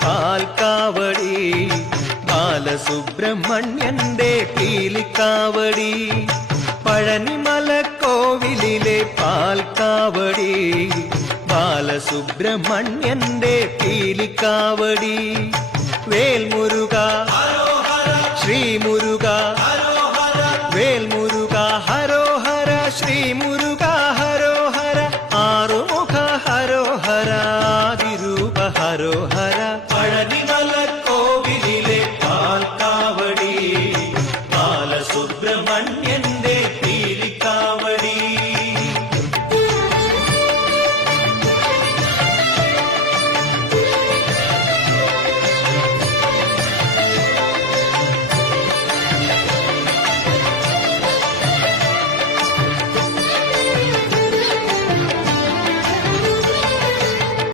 പാൽക്കാവടി, ബാലസുബ്രഹ്മണ്യന്റെ പീലിക്കാവടി. പഴനിമലക്കോവിലിലെ പാൽക്കാവടി, ബാലസുബ്രഹ്മണ്യന്റെ പീലിക്കാവടി. Vel Muruga Sree Muruka, Vel Muruga ഹരോഹര, Sree Muruka ഹരോഹര, Arumukha ഹരോഹര, ആദിരൂപ ഹരോഹര.